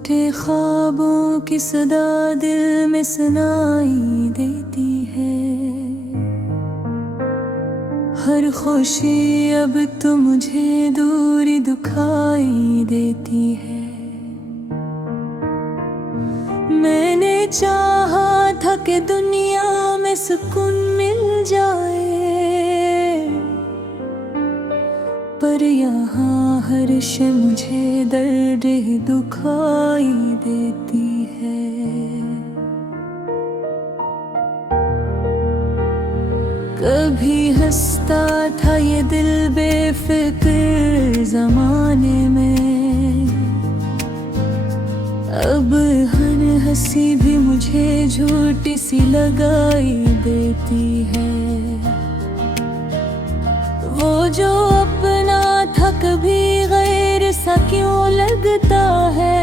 टूटे ख्वाबों की सदा दिल में सुनाई देती है। हर खुशी अब तो मुझे दूरी दुखाई देती है। मैंने चाहा था कि दुनिया में सुकून मिल जाए, पर यहाँ हर शय मुझे दर्द ही दुखाई देती है। कभी हंसता था ये दिल बेफिक्र जमाने में, अब हर हंसी भी मुझे झूठी सी लगाई देती है। वो जो अपना था कभी गैर सा क्यों लगता है,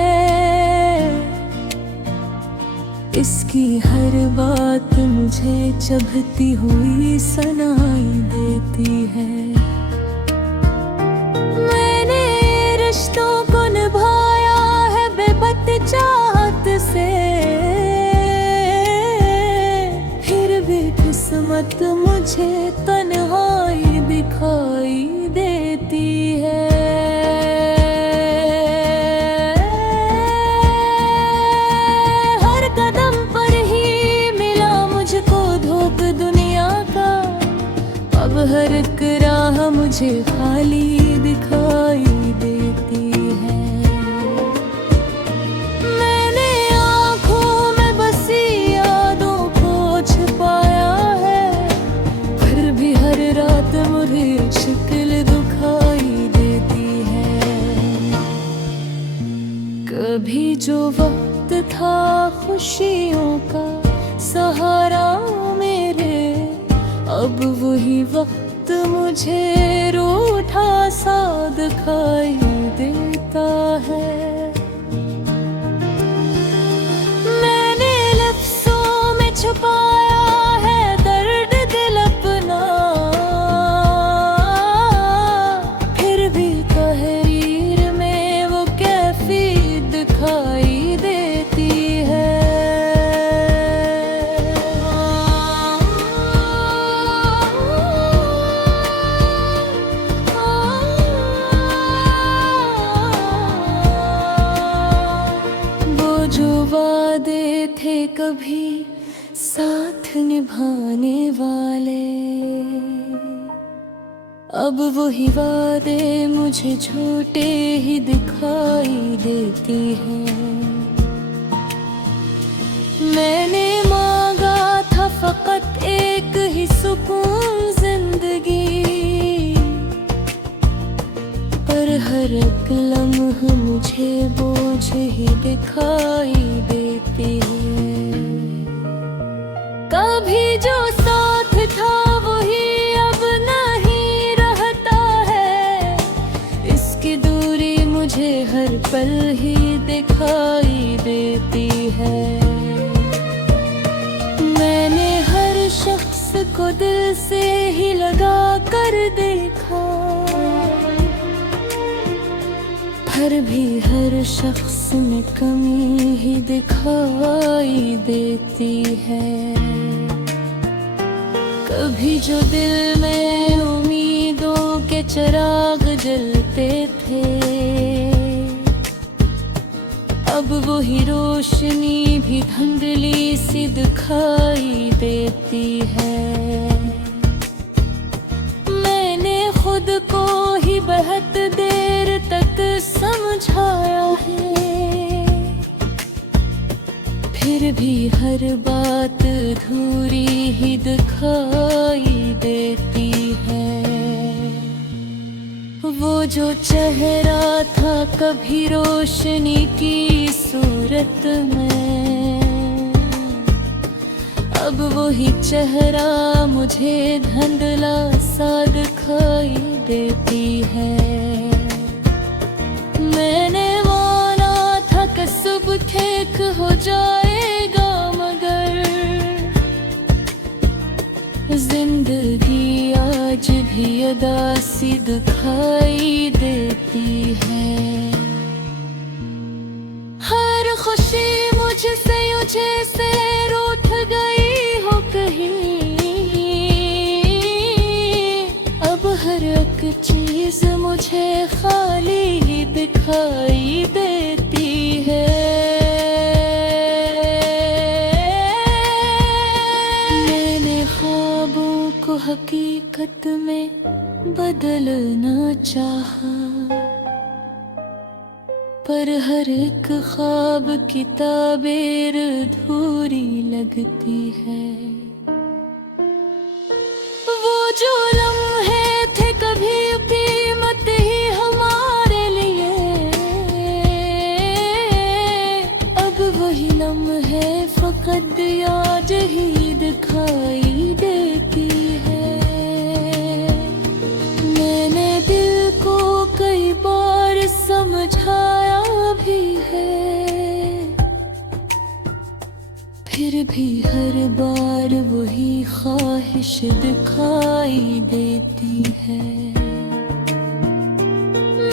इसकी हर बात मुझे चुभती हुई सुनाई देती है। मैंने रिश्तों को निभाया है बेबत चाहत से, फिर भी किस्मत मुझे तन्हाई दिखाई देती है। हर कदम पर ही मिला मुझको धोख दुनिया का, अब हर एक राह मुझे खाली दिखाई देती है। मैंने आँखों में बसी यादों को छुपाया है, फिर भी हर रात मुझे शक्ल दिखाई देती है। कभी जो वक्त था खुशियों का सहारा मेरे, अब वही वक्त मुझे रूठा सा दिखाई देता है। मैंने लफ्ज़ों में छुपाया है दर्द दिल अपना, फिर भी तहरीर में वो कैफी दिखाई देती है। वो जो वादे थे कभी साथ निभाने वाले, अब वही वादे मुझे झूठे ही दिखाई देती है। मैंने मांगा था फकत एक ही सुकून जिंदगी, पर हर एक लम्हा मुझे बोझ ही दिखाई देती है। कभी जो साथ था वही अब नहीं रहता है, इसकी दूरी मुझे हर पल ही दिखाई देती है। मैंने हर शख्स को दिल से ही लगा कर देखा, फिर भी हर शख्स में कमी ही दिखाई देती है। कभी जो दिल में उम्मीदों के चिराग जलते थे, अब वही रोशनी भी धुंधली सी दिखाई देती है। मैंने खुद को ही बहुत देर तक समझाया है, फिर भी हर बात अधूरी ही दिखाई देती है। वो जो चेहरा था कभी रोशनी की सूरत में, अब वही चेहरा मुझे धुंधला सा दिखाई देती है। मैंने माना था कि सब ठीक हो जाएगा, मगर जिंदगी आज भी उदासी दिखाई देती है। खामोशी मुझसे यूं जैसे रूठ गई हो कहीं। अब हर एक चीज मुझे खाली ही दिखाई देती है। मैंने ख्वाबों को हकीकत में बदलना चाहा, पर हर एक ख्वाब की ताबीर अधूरी लगती है। वो जो लम्हे थे कभी कीमत ही हमारे लिए, अब वही लम्हे फकत याद ही दिखाई देती है। मैंने दिल को कई बार समझाया भी है, फिर भी हर बार वही ख्वाहिश दिखाई देती है।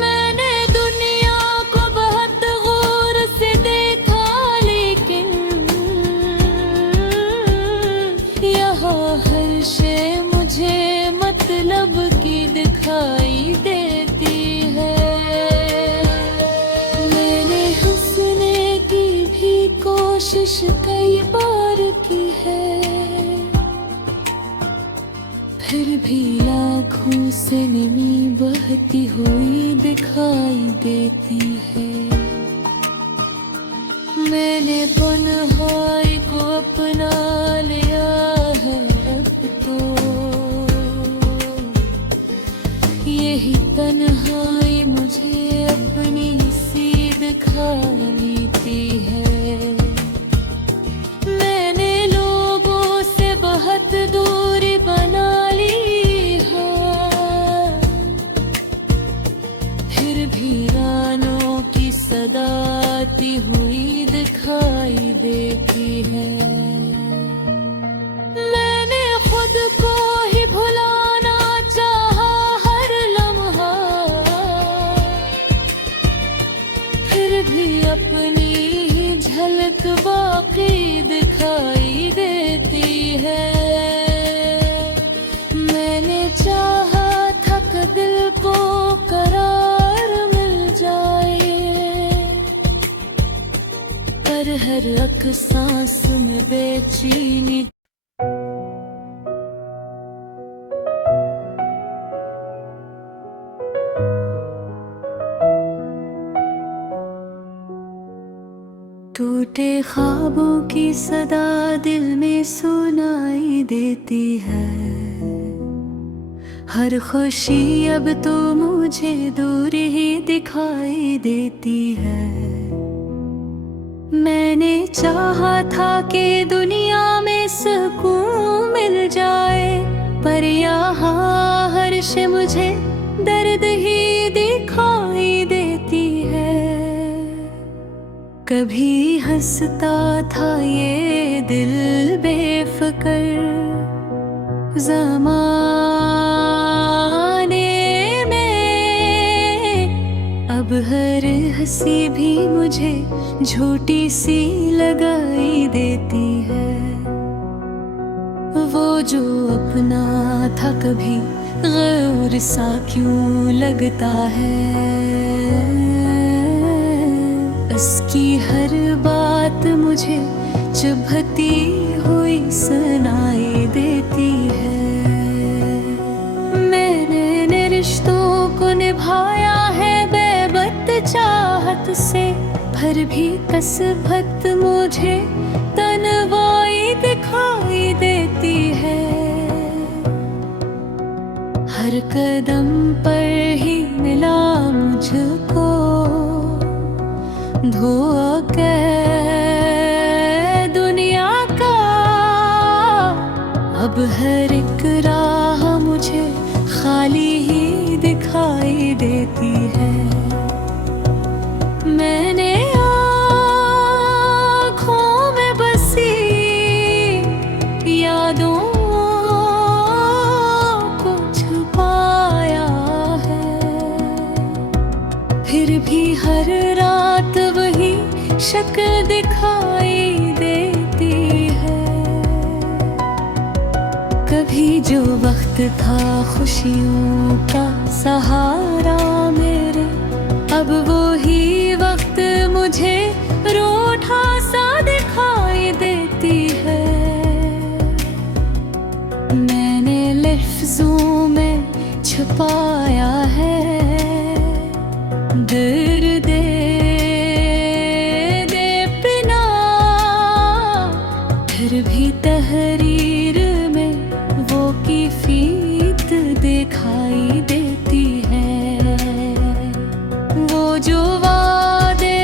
मैंने दुनिया को बहुत गौर से देखा, लेकिन यहाँ हर शय मुझे मतलब की दिखाई देती है। कोशिश कई बार की है, फिर भी आँखों से नमी बहती हुई दिखाई देती है। मैंने तन्हाई को अपना लिया है, अब तो यही तन्हाई मुझे अपनी सी दिखाती है। दूरी बना ली है, फिर भी रानों की सदाती हुई दिखाई देती है। मैंने खुद को ही भुलाना चाहा हर लम्हा, फिर भी अपनी ही झलक बाकी दिखाई देती है। चाहा था कि दिल को करार मिल जाए, पर हर एक सांस में बेचैनी। टूटे ख्वाबों की सदा दिल में सुनाई देती है। हर खुशी अब तो मुझे दूर ही दिखाई देती है। मैंने चाहा था कि दुनिया में सुकून मिल जाए, पर यहाँ हर शय मुझे दर्द ही दिखाई देती है। कभी हंसता था ये दिल बेफिक्र ज़माने में, अब हर हंसी भी मुझे झूठी सी लगाई देती है। वो जो अपना था कभी गैर सा क्यों लगता है, उसकी हर बात मुझे चुभती हुई सुनाई देती है। मैंने रिश्तों को निभाया है बेबत चाहत से, पर भी कसवत मुझे तन्हाई दिखाई देती है। हर कदम पर ही मिला मुझको धोखे दुनिया का, अब हर एक राह मुझे खाली ही दिखाई देती है। मैंने आँखों में बसी यादों को छुपाया है, फिर भी हर रात वही शक्ल दिखाई देती है। कभी जो वक्त था खुशियों का सहारा मेरे, अब वो ही वक्त मुझे रूठा सा दिखाई देती है। मैंने लफ्ज़ों में छुपाया है दर्द दे बिना, फिर भी तहरीर में वो कैफियत दिखाई देती है। वो जो वादे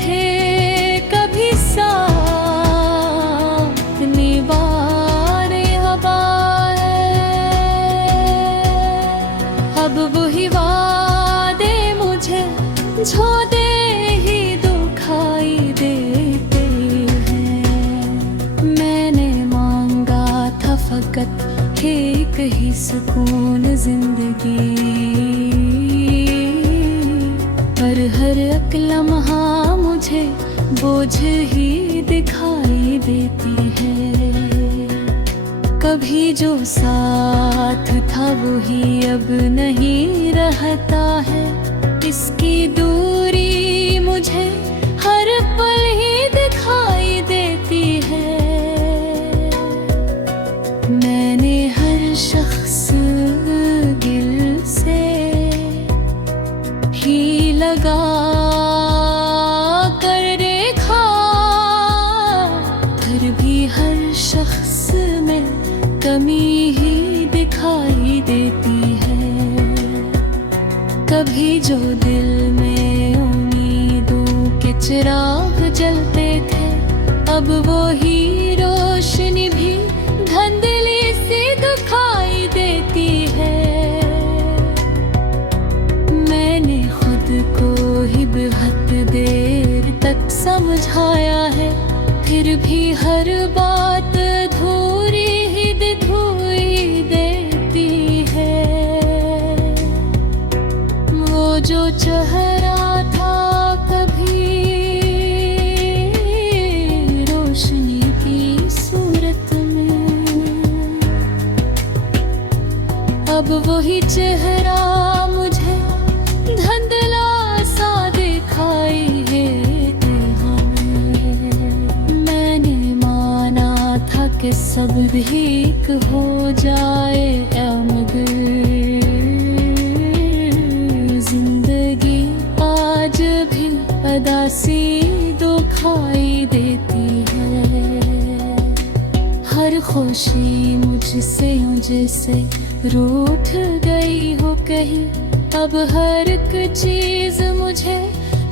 थे कभी साथ निभाने हवा है, अब वही वादे मुझे झोंके ही दुखाई देते हैं। मैंने मांगा था फकत एक ही सुकून जिंदगी, पर हर एक लम्हा मुझे बोझ ही दिखाई देती है। कभी जो साथ था वही अब नहीं रहता है, इसकी दूरी मुझे हर पल ही दिखाई देती है। मैंने हर शख्स दिल से ही लगा कर देखा, फिर भी हर शख्स में कमी ही दिखाई देती है। कभी जो दिल में उम्मीदों के चिराग जलते थे, अब वो ही रोशनी भी धुंधली सी दिखाई देती है। मैंने खुद को ही बेहद देर तक समझाया है, फिर भी हर बात अधूरी ही धुई देती है। वो जो चेहरा था कभी रोशनी की सूरत में, अब वही चेहरा मुझे धुंधला सा दिखाई देता है। मैंने माना था कि सब ठीक हो जाए, मगर जिंदगी आज भी अदासी दुखाई देती है। हर खुशी मुझसे जैसे रूठ गई हो कहीं, अब हर एक चीज मुझे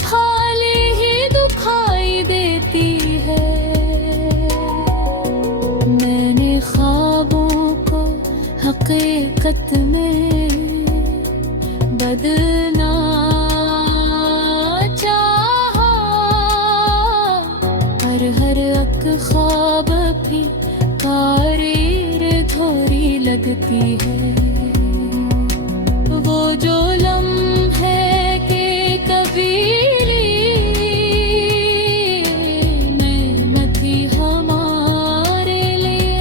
खाली ही दुखाई देती है। मैंने ख्वाबों को हकीकत में बदलना चाहा, हर एक ख्वाब भी कारीर थोड़ी लगती है। वो जो लम्हे के कभी नेमत थी हमारे लिए,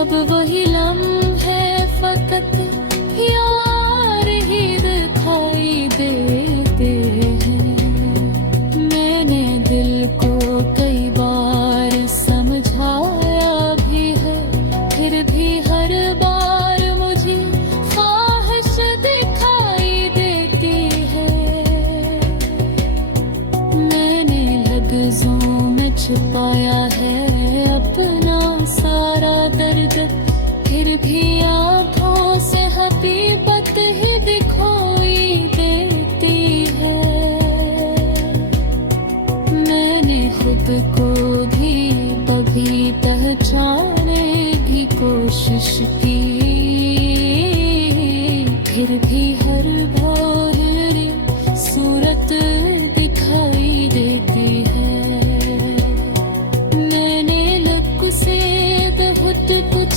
अब वही लम्हे फकत यार ही दिखाई देते हैं। मैंने दिल को कई बार समझाया भी है, फिर भी हर बार मुझे ख्वाहिश दिखाई देती है। मैंने लफ्ज़ों में छुपाया है अपना सारा दर्द, फिर भी आँखों से हकीकत ही दिखाई देती है। मैंने खुद को भी कभी पहचाने की कोशिश की, फिर भी हर बार सूरत दिखाई देती है। मैंने लग से बहुत कुछ